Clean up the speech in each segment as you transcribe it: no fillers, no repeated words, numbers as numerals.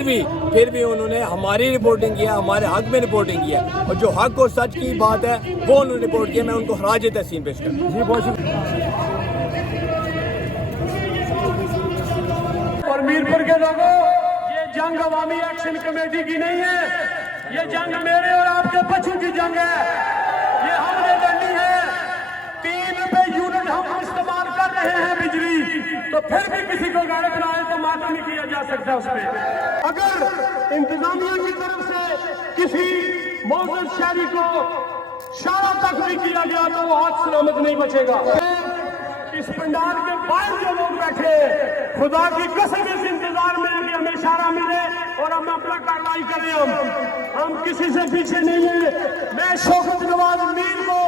फिर भी उन्होंने हमारी रिपोर्टिंग किया, हमारे हक में रिपोर्टिंग किया, और जो हक और सच की बात है वो उन्होंने रिपोर्ट किया। मैं उनको खराज तहसीन पेश करता हूँ। और मीरपुर के लोगों, ये जंग अवामी एक्शन कमेटी की नहीं है, ये जंग मेरे और आपके बच्चों की जंग है। ये हमने लड़नी है। 3 रुपए यूनिट हम इस्तेमाल कर रहे हैं बिजली, तो फिर भी किसी को गैरत ना आए तो मातम नहीं किया जा सकता उस पर। अगर इंतजामिया की तरफ से किसी मौजूद शहरी को इशारा तक भी किया गया तो वो हाथ सलामत नहीं बचेगा। इस पंडाल के बाहर जो लोग बैठे, खुदा की कसम इस इंतजार में कि हमें इशारा मिले और हम अपना कार्रवाई करें। हम किसी से पीछे नहीं है। मैं शौकत नवाज मीर को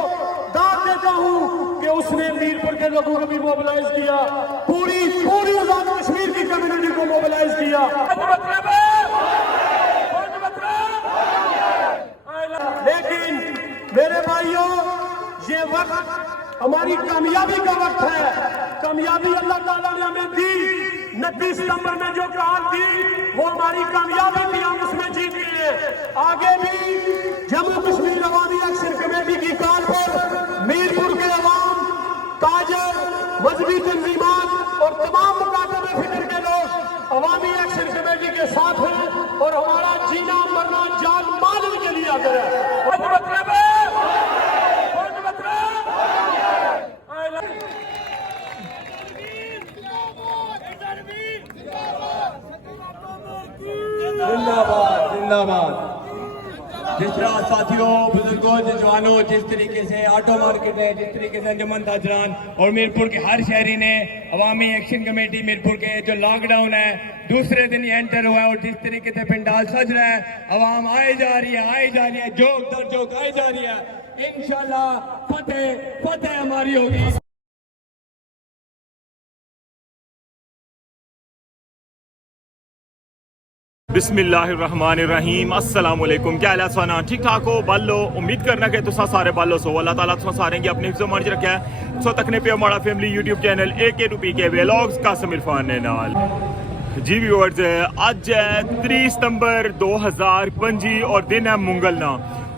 दाद देता हूं कि उसने मीरपुर के लोगों को भी मोबिलाइज किया, पूरी आजाद कश्मीर की कम्युनिटी को मोबिलाइज किया। लेकिन मेरे भाइयों, ये वक्त हमारी कामयाबी का वक्त है। कामयाबी अल्लाह ताला ने हमें दी। 29 सितंबर में जो कहा दी वो हमारी कामयाबी थी, हम उसमें जीत गए। आगे भी जम्मू कश्मीर अवामी एक्शन कमेटी की कॉल पर मीरपुर के अवाम, ताजर, मजहबी तंजीमात और तमाम मुकातब फिक्र के लोग अवामी एक्शन कमेटी के साथ हैं और हमारा जीना मरना जान माल के लिए अगर है। जिंदाबाद जिंदाबाद। जिस तरह साथियों, बुजुर्गों, जवानों, जिस तरीके से ऑटो मार्केट है, जिस तरीके से अंजुमन ताजरान और मीरपुर के हर शहरी ने अवामी एक्शन कमेटी मीरपुर के जो लॉकडाउन है दूसरे दिन ही एंटर हुआ है, और जिस तरीके से पंडाल सज रहा है, अवाम आई जा रही है, जोक दर जोक आई जा रही है। इंशाल्लाह फतेह हमारी होगी। बिस्मिल्लाहिर्रहमानिर्रहीम। अस्सलाम वालेकुम। क्या हाल है सोना? ठीक ठाक हो? बालो उम्मीद करना कि तुसा सारे बालो सो। अल्लाह ताला तुसा सारे की अपने हिफ्ज़ मान च रखा है। सो तकने पे हमारा family YouTube channel AK2PK vlogs Qasim Irfan ने नाल जी व्यूअर्स, अज है 30 सितंबर 2025 और दिन है मंगलना,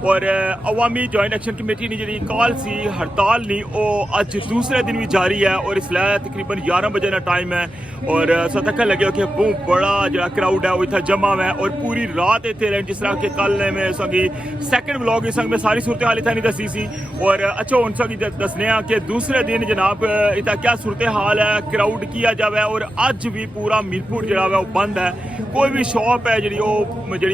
और अवामी जॉइंट एक्शन कमेटी ने जी कॉल सी हड़ताल नहीं वो अज दूसरे दिन भी जारी है, और इसलिए तकरीबन 11 बजे का टाइम है, और तक लगे कि बहुत बड़ा जो क्राउड है वो इतना जमा है, और पूरी रात इतने रहे। जिस तरह के कल में संगी सैकेंड ब्लॉग संग में सारी सूरत हाल इतना नहीं दसी सी, और अच्छा हूँ संगी दसने कि दूसरे दिन जनाब इतना क्या सूरत हाल है, क्राउड किया जाए, और अज भी पूरा मीरपुर जो है वो बंद है। कोई भी शॉप है जी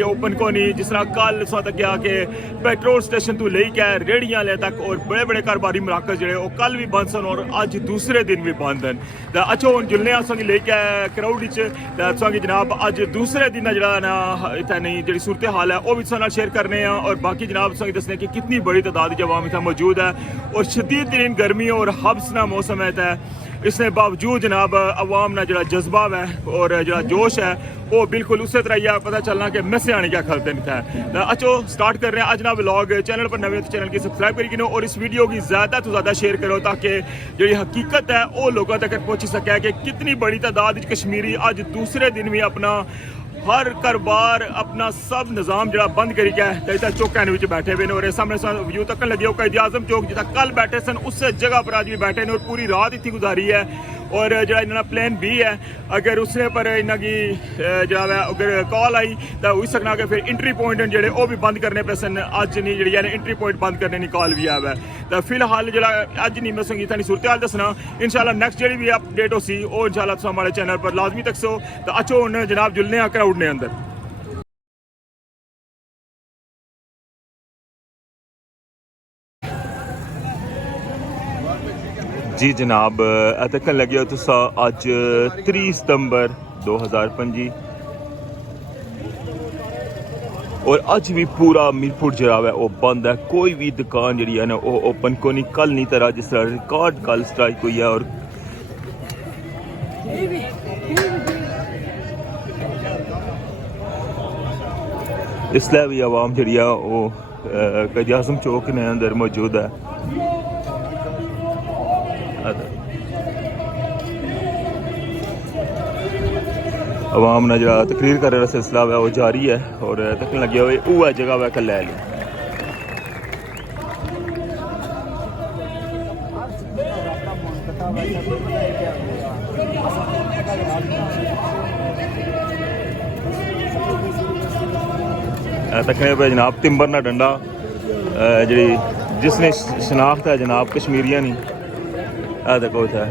ओपन को नहीं। जिस तरह कल तक गया कि पेट्रोल स्टेशन तो लेके रेहड़ियां ले तक और बड़े बड़े कारोबारी मराकज जो कल भी बंद सन और अज दूसरे दिन भी बंद हैं। अच्छा हूँ जुलने संगी लेके क्राउड संगी जनाब अज दूसरे दिन जो ना इतनी जी सूरत हाल है वह भी शेयर करने हैं, और बाकी जनाब संगी दसने कि कितनी बड़ी तादाद जवाम इतना मौजूद है, और शदीद तरीन गर्मी और हब्सना मौसम है। इसने बावजूद जनाब अवाम ना जो जज्बा है और जो जोश है वो बिल्कुल उस तरह ही पता चलना कि मैसे आने क्या खलते नहीं था। अच्छो स्टार्ट कर रहे हैं आज ना व्लॉग। चैनल पर नवे तो चैनल की सब्सक्राइब करी गिनो, और इस वीडियो की ज़्यादा तो ज़्यादा शेयर करो ताकि जो हकीकत है वो लोगों तक पहुँच सके कि कितनी बड़ी तादाद कश्मीरी अज दूसरे दिन भी अपना हर कारोबार अपना सब निज़ाम जो बंद करी गया है चौकों में बैठे हुए हैं, और सामने व्यू तक लगे हो कैद आजम चौक जितना कल बैठे सन उस जगह पर आज भी बैठे हैं, और पूरी रात इतनी गुजारी है। और जो इन्होंने प्लान भी है अगर उसने पर इन्हों की जो अगर कॉल आई तो हो सकना कि फिर एंट्री पॉइंट जोड़े वो भी बंद करने पे सन। अज नहीं जी एंट्री पॉइंट बंद करने की कॉल भी आया है। तो फिलहाल जो अज नहीं मैं संगीता की सूरत हाल दसना, इंशाल्लाह नेक्स्ट जी भी अपडेट हो सी वो इंशाल्लाह तुम हमारे चैनल पर लाजमी तक सो। तो अच्छो हूँ जनाब जुलने क्राउड ने अंदर। जी जनाब तकन लगे हो तुसा अज 30 सितंबर 2025, और अज भी पूरा मीरपुर जो है वो बंद है। कोई भी दुकान जी है ना वो ओपन को नहीं। कल नहीं तरह जिस तरह रिकॉर्ड कल स्ट्राइक हुई है, और इसलिए भी आवाम जी वो कैद आजम चौक ने अंदर मौजूद है। आवाम ने जो तकरीर करने का सिलसिला है वो जारी है और तकन लगे हुए वो जगह वह कल लै ली तकने पे जनाब तिंबर ना डंडा जी जिसने शनाख्त है जनाब कश्मीरिया नहीं देखो इतना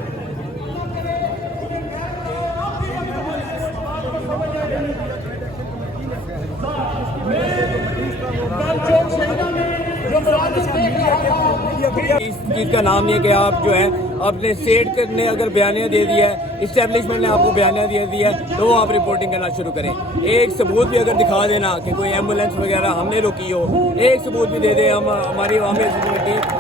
इस चीज़ का नाम ये कि आप जो है अपने स्टेट ने अगर बयानिया दे दिया है, इस्टेब्लिशमेंट ने आपको बयानिया दे दिया है, तो आप रिपोर्टिंग करना शुरू करें। एक सबूत भी अगर दिखा देना कि कोई एम्बुलेंस वगैरह हमने रोकी हो, एक सबूत भी दे दे हम हमारी अवामी कम्युनिटी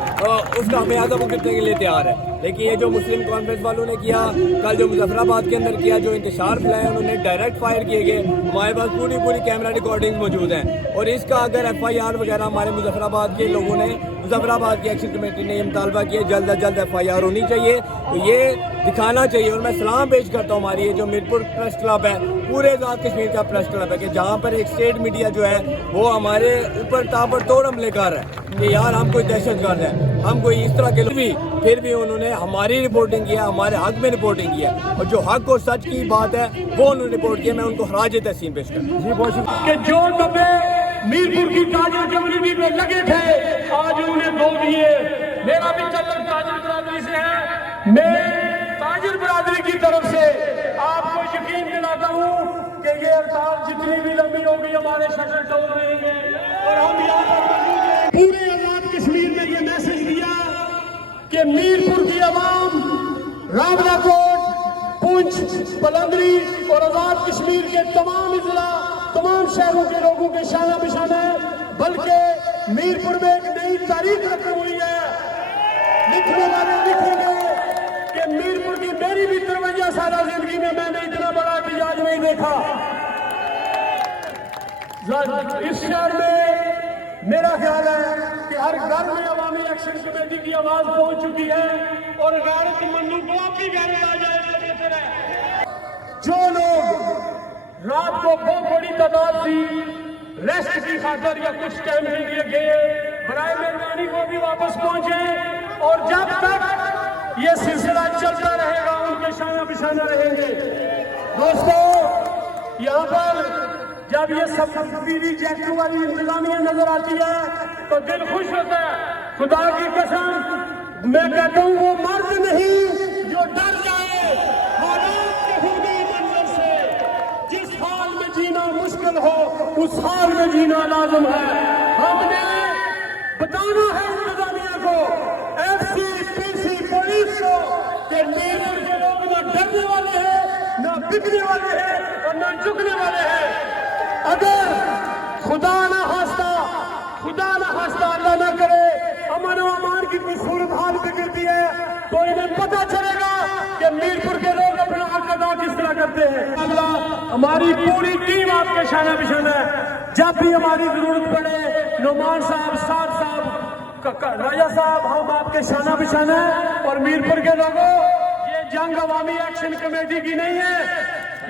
उसका हमें आधा भुगतने के लिए तैयार है। लेकिन ये जो मुस्लिम कॉन्फ्रेंस वालों ने किया, कल जो मुजफ्फराबाद के अंदर किया, जो इंतशार फैलाया उन्होंने डायरेक्ट फायर किए गए, हमारे पास पूरी कैमरा रिकॉर्डिंग मौजूद है। और इसका अगर FIR वगैरह हमारे मुजफ्फराबाद के लोगों ने, मुजफ्फराबाद की एक्शन कमेटी ने मुतालबा किया जल्द अज जल्द FIR होनी चाहिए, तो ये दिखाना चाहिए। और मैं सलाम पेश करता हूँ हमारी ये जो मीरपुर प्रेस क्लब है, पूरे आज़ाद कश्मीर का प्रेस क्लब है कि जहाँ पर एक स्टेट मीडिया जो है वो हमारे ऊपर ताबड़तोड़ हमले कर रहा है कि यार हम कोई दहशतगर्द है, हम कोई इस तरह के फिर भी उन्होंने हमारी रिपोर्टिंग किया, हमारे हक में रिपोर्टिंग किया और जो हक और सच की बात है वो उन्होंने रिपोर्ट किया। मैं उनको खराज तहसीन पेश करता कि जो दबे मीरपुर की ताजिर कम्युनिटी में लगे थे आज उन्हें दो दिए। मेरा भी तल्लुक ताजिर बरादरी से है। मैं ताजिर बरादरी की तरफ से आपको यकीन दिलाता हूँ कि ये हड़ताल जितनी भी लंबी होगी हमारे शटर डोल रहेंगे और हम यहाँ पर मौजूद हैं। पूरे आजाद कश्मीर में ये मैसेज दिया कि मीरपुर की आवाम, रावलाकोट, पुंछ, पलंदरी और आजाद कश्मीर के तमाम इजला, तमाम शहरों के लोगों के शाना बिशाना है, बल्कि मीरपुर में एक नई तारीख रखी हुई है। लिखने वाले लिखेंगे कि मीरपुर की मेरी भी 53 साल जिंदगी में मैंने इतना बड़ा एहतजाज नहीं देखा। इस शहर में मेरा ख्याल है कि हर घर में अवामी एक्शन कमेटी की आवाज पहुंच चुकी है और गैरतमंदों को अब भी गैरत आ जाए तो बेहतर है। जो लोग रात को बहुत बड़ी तादाद थी रेस्ट की खातर या कुछ टाइम के लिए गए, बराए मेहरबानी वो भी वापस पहुंचे और जब तक ये सिलसिला चलता रहेगा उनके शाना बिशाना रहेंगे। दोस्तों, यहाँ पर जब ये सब पीरी जैक्टू वाली इंतजामिया नजर आती है तो दिल खुश होता है। खुदा की कसम मैं कहता हूँ वो मर्द नहीं जो डर जाए हालात के खूबी मंजर से। जिस हाल में जीना मुश्किल हो उस हाल में जीना लाजम है। हमने बताना है इंतजामिया को, FC, PC, पुलिस को कि मीरपुर के लोग न डरने वाले हैं, न बिकने वाले हैं और न झुकने वाले हैं। अगर खुदा ना खास्ता अल्लाह ना करे अमन और अमान की कोई सूरत हाल बिगड़ती है तो इन्हें पता चलेगा कि मीरपुर के लोग अपना हक अदा किस तरह करते हैं। अल्लाह हमारी पूरी टीम आपके शाना बिशाना है। जब भी हमारी जरूरत पड़े, नुमान साहब, साद साहब, राजा साहब, हम आपके शाना बिशाना है। और मीरपुर के लोगों, ये जंग अवामी एक्शन कमेटी की नहीं है,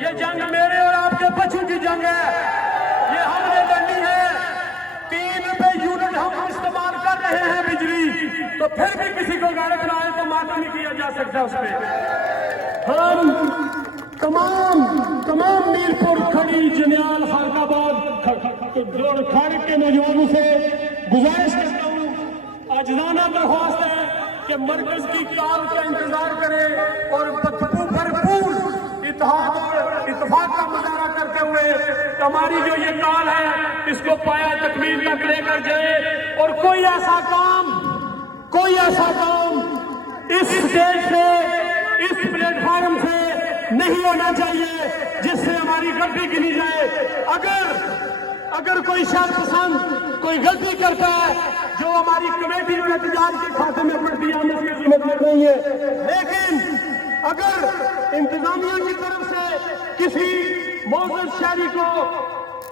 ये जंग मेरे और आपके बच्चों की जंग है। ये हमने लड़नी है। 3 रुपए यूनिट हम इस्तेमाल कर रहे हैं बिजली, तो फिर भी किसी को गैरत ना आए तो मातम नहीं किया जा सकता उस पर। हम तमाम मीरपुर, खड़ी, जनियाल, फारकाबाद, जोड़ खाड़ के नौजवानों से गुजारिश करता हूँ, आजिज़ाना दरख्वास्त है कि मरकज की कॉल का इंतजार करें और भरपूर इत्तेफाक का मुजाहरा करते हुए हमारी जो ये कॉल है इसको पाया तकमील तक लेकर जाए। और कोई ऐसा काम इस स्टेज से, इस प्लेटफॉर्म से नहीं होना चाहिए जिससे हमारी गलती गिनी जाए। अगर कोई शर्त पसंद कोई गलती करता है जो हमारी कमेटी और एहतजाज के खाते में पड़ती है, हम उसकी जिम्मेदार नहीं है। लेकिन अगर इंतजामिया की तरफ से किसी मौजूद शहरी को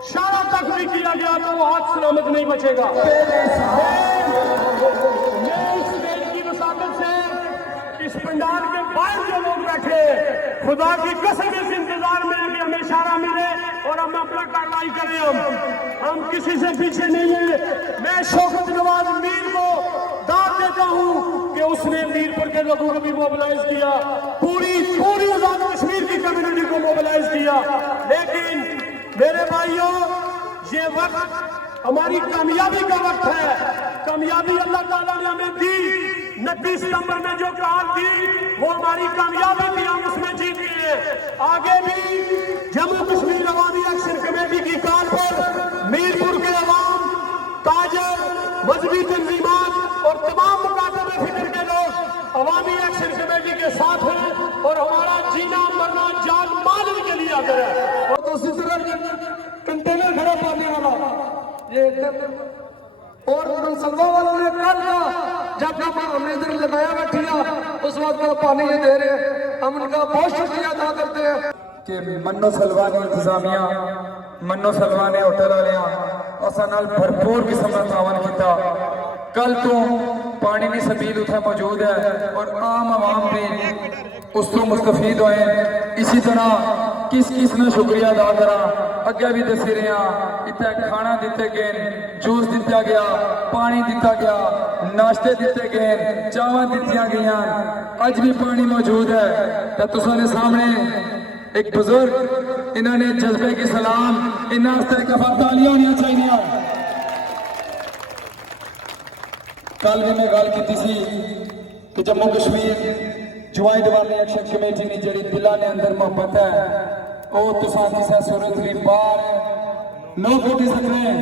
शारा तक भी किया गया तो वो हाथ सलामत नहीं बचेगा। मैं इस देश की वसादत से, इस पंडाल के बाहर जो लोग बैठे, खुदा की कसम इस इंतजार में कि हमें इशारा मिले और हम अपना कार्रवाई करें। हम किसी से पीछे नहीं है। मैं शौकत नवाज मीर को दाद देता हूं कि उसने मीरपुर के लोगों को भी मोबिलाइज किया, पूरी आजाद कश्मीर की कम्युनिटी को मोबिलाइज किया। लेकिन मेरे भाइयों, ये वक्त हमारी कामयाबी का वक्त है। कामयाबी अल्लाह ताला ने हमें दी। 29 सितंबर में जो कार दी वो हमारी कामयाबी थी, हम उसमें जीत गए। आगे भी जम्मू कश्मीर अवामी एक्शन कमेटी की कार पर मीरपुर के अवाम, ताजर, मजहबी तंजीमात और तमाम मुकातब फिक्र के लोग अवामी एक्शन कमेटी के साथ हैं और हमारा जीना मरना जान माल के लिए आकर है। और दूसरी तरफ कंटेनर खड़ा पाने वाला ये और सलवा वालों ने कल का जब हमने इधर लगाया बैठिया उस वक्त का पानी ये दे रहे, हम उनका बहुत शुक्रिया अदा करते हैं कि मन्नो सलवा ने इंतजामिया, मन्नो सलवा ने होटल वालिया असा नाल भरपूर किस्म का तावन किया। कल तो पानी की सबील उत्थे मौजूद है और आम आवाम भी उस तो मुस्तफीद होए। इसी तरह किस किस ने शुक्रिया अदा करा, अगे भी दसी रहा। इतने खाना दिते गए, जूस दिता गया, पानी दिता गया, नाश्ते दिते गए, चावां दित्तियां गई, अज भी पानी मौजूद है। तो तुसां दे सामने एक बुजुर्ग, इन्होंने जज्बे की सलाम, इन्होंने तालियां होनी चाहिए। कल भी मैं गल की सी कि जम्मू कश्मीर ज्वाइंट अवामी एक्शन कमेटी की जी दिलों के अंदर मोहब्बत है वो तुसा किसी सूरत भी बाहर नो कटी सकते।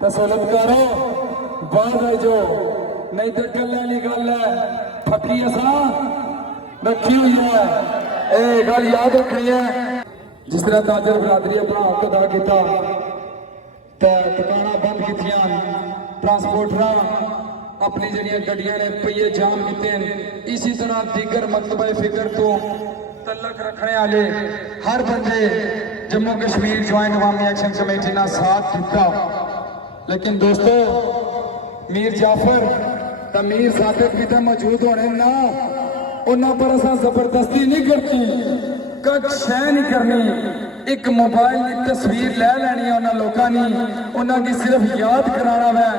तो सहूलत करो बाहर रह जो, नहीं तो कल वाली गल है फकी असा रखी हुई है। ये गल याद रखनी है। जिस तरह ताजर बरादरी अपना हक अदा किया, दुकाना बंद की, ट्रांसपोर्टर अपनी जड़िया गड्डियां ने पहिए जाम किते हैं। इसी तरह दीगर मकतबा फिक्र तो तलक रखने वाले हर बंदे जम्मू कश्मीर ज्वाइंट अवामी एक्शन कमेटी ना साथ दिता। लेकिन दोस्तों, मीर जाफर तो मीर सादिक भी तो मौजूद होने ना, उन्होंने पर असा जबरदस्ती नहीं करती, कच शह नहीं करनी। एक मोबाइल की तस्वीर ले लैनी है उन्होंने लोगों ने, उन्होंने सिर्फ याद कराना है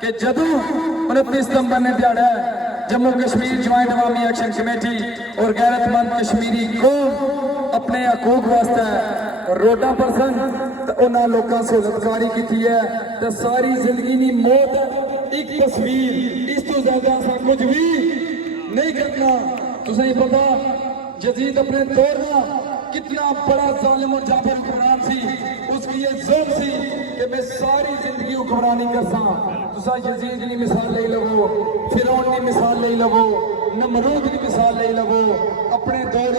कि जदों 29 सितंबर ने दिहाड़ा जम्मू कश्मीर ज्वाइंट अवामी एक्शन कमेटी और गैरतमंद कश्मीरी को अपने हकूक वास्ते रोडा पर सन तो उन्होंने लोगों सहूलतकारी की है। तो सारी जिंदगी की मौत एक तस्वीर, इस तो ज्यादा असा कुछ भी नहीं करना। तुझे पता यजीद अपने दौर में कितना बड़ा जालिम और जाबर हुक्मरान सी, उसकी ये जोर सी कि मैं सारी जिंदगी हुक्मरानी करसा। तुसा यजीद की मिसाल ले लवो, फिरौन की मिसाल ले लवो, नमरूद की मिसाल ले लवो। अपने दौर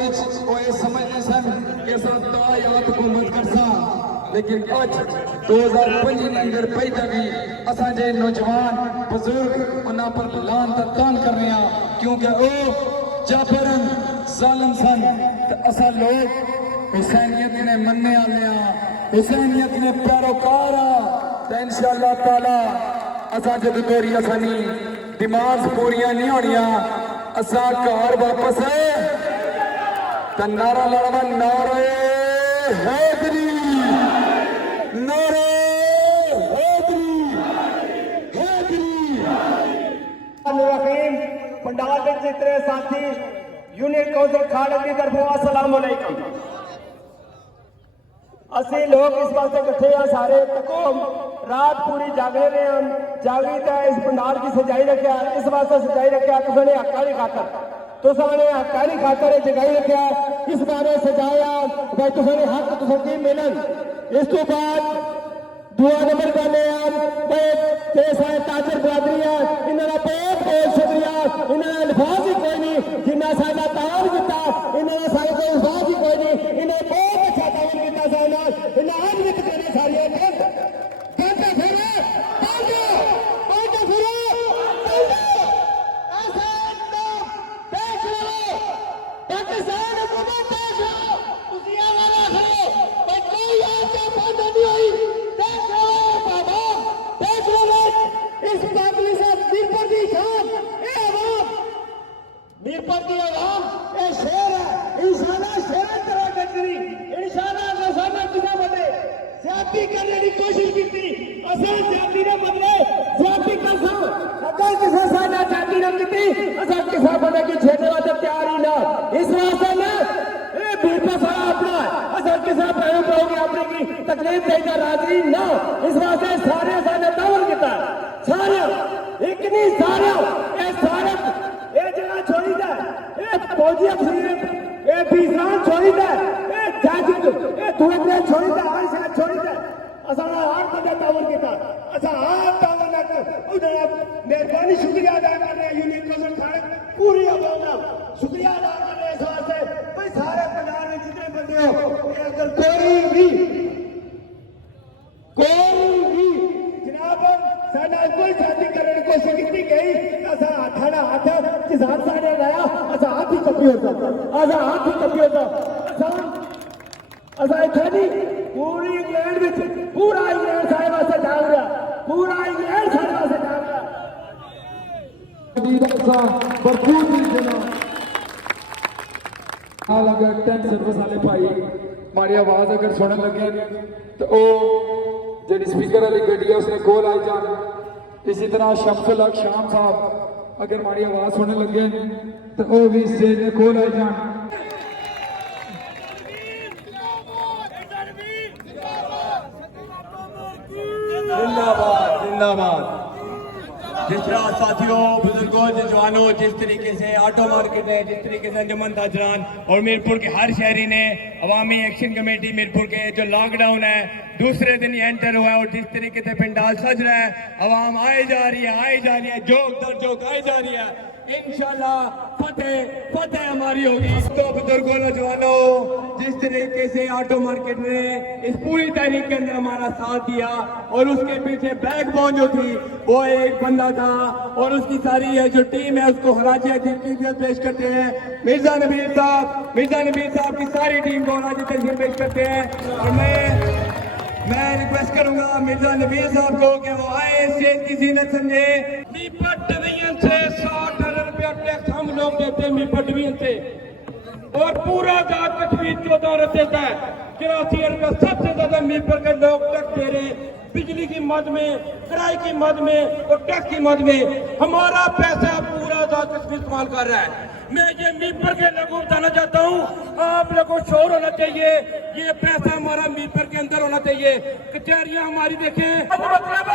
वो समझते सन कि असा दायात हुकूमत करसा, लेकिन अज 2005 के अंदर पैदा भी असा जे नौजवान बुजुर्ग उन्होंने पर लान तान कर रहे हैं, क्योंकि वो जाबरन जालिम सन। असा लोग हुसैनियत ने मनने वाले, हुसैनियत ने पैरोकार, तो इंशाअल्लाह ताला असा जब मेरी असानी डिमांड्स पूरियां नहीं होनिया, असा घर वापस है तो नारा लड़वा, नारे हैदरी, नारे हैदरी, हैदरी। पंडाल में जितने साथी यूनिट कौंसिल खालिद की तरफों अस्सलाम वालेकुम। असी लोग इस वास्ते इकट्ठे हैं सारे तको रात पूरी जागने रहे हम जागी तो इस पंडाल की सजाई रखा, इस वास्ते सजाई रखा तुमने हक्का नहीं खातर, तुमने हक्का नहीं खातर जगाई रखा, इस बारे सजाया भाई तुमने हक तुझे मिलन। इस तो बाद दुआ नंबर वाले ताजर बरादरी है, इन्होंने बहुत बहुत शुक्रिया, इन्होंने अल्फाज ही कोई नहीं जिन्ना साडा तान किया, इन्होंने सारे कोई अल्फाज ही कोई नहीं, इन्हें बहुत अच्छा तान किया साडा, इन्हें आज भी कहने सारी मीरपुर की आवाम ये शेर है। ज्यादती करने की कोशिश की थी। असा ज्यादती ने बदले ज्यादती कर सो अगर किसी साझा ज्यादती ने की थी असा किसा बने की छेड़ने वाले तैयार ही ना। इस वास्ते में ए बीरपा सारा अपना असा किसा पैरों पाओगे अपने की तकलीफ देकर राजी ना। इस वास्ते सारे साझा दावल किता सारे एक नहीं सारे ए सारे ए जगह छोड़ी दे ए फौजी अफसर ए बीसान छोड़ी दे ए जाजी ए दूसरे छोड़ी दे हर शायद छोड़ी दे असा हर बंदा तावन किता असा हर तावन उधर मेहरबानी शुक्रिया अदा कर रहे हैं यूनियन कौंसिल खाने पूरी आवाम का शुक्रिया अदा कर रहे हैं इस वास्ते भाई सारे पंजाब में जितने बंदे हो अगर कोई भी जनाब साडा कोई शादी करने की कोशिश की गई असा हाथा हाथ किसान साडे लाया असा हाथ ही कपी होता असा हाथ ही कपी होता असा इत्थे नहीं पूरी इंग्लैंड में पूरा इंग्लैंड साढ़े वास्ते जाग रहा पूरा इंग्लैंड साढ़े वास्ते जाग रहा भरपूर तरीके नाल अगर टेंट सर्विस वाले भाई माड़ी आवाज अगर सुनन लगे तो जी स्पीकर वाली गड्डी है उसने कोल आई जान। इसी तरह शमसुल हक शाम साहब अगर माड़ी आवाज सुनने लगे तो वो भी स्टेज ने कोल आई जान। जिंदाबाद जिंदाबाद। जिस तरह साथियों बुजुर्गों जवानों जिस तरीके से ऑटो मार्केट है जिस तरीके से अंजुमन ताजरान और मीरपुर के हर शहरी ने अवामी एक्शन कमेटी मीरपुर के जो लॉकडाउन है दूसरे दिन ही एंटर हुआ है और जिस तरीके से पंडाल सज रहा है अवाम आई जा रही है जोक दर जोक आई जा रही है। इंशाल्लाह फतेह हमारी होगी। तो बुजुर्गों नौजवानों जिस तरीके से ऑटो मार्केट ने इस पूरी तहरीक के अंदर हमारा साथ दिया और उसके पीछे बैकबोन जो थी वो एक बंदा था और उसकी सारी है जो टीम है उसको हराजी अजीब पेश करते हैं मिर्जा नबीर साहब की सारी टीम को हराजी तहसील पेश करते हैं। और मैं रिक्वेस्ट करूंगा मिर्जा नबीर साहब को कि वो आए स्टेज की जीनत समझे। मीपट डिवीजन से 60,000 रुपया टैक्स हम लोग देते हैं मीपट डिवीजन से और पूरा आजाद कश्मीर 14 देता है। 83 रुपया सबसे ज्यादा मीपट के लोग टैक्स दे रहे हैं बिजली की मद में किराए की मद में और टैक्स की मद में हमारा पैसा पूरा आजाद कश्मीर इस्तेमाल कर रहा है। मैं ये मीपर के लोगों को बताना चाहता हूँ आप लोगों को शोर होना चाहिए ये पैसा हमारा मीपर के अंदर होना चाहिए। कचहरियां हमारी देखें मतलब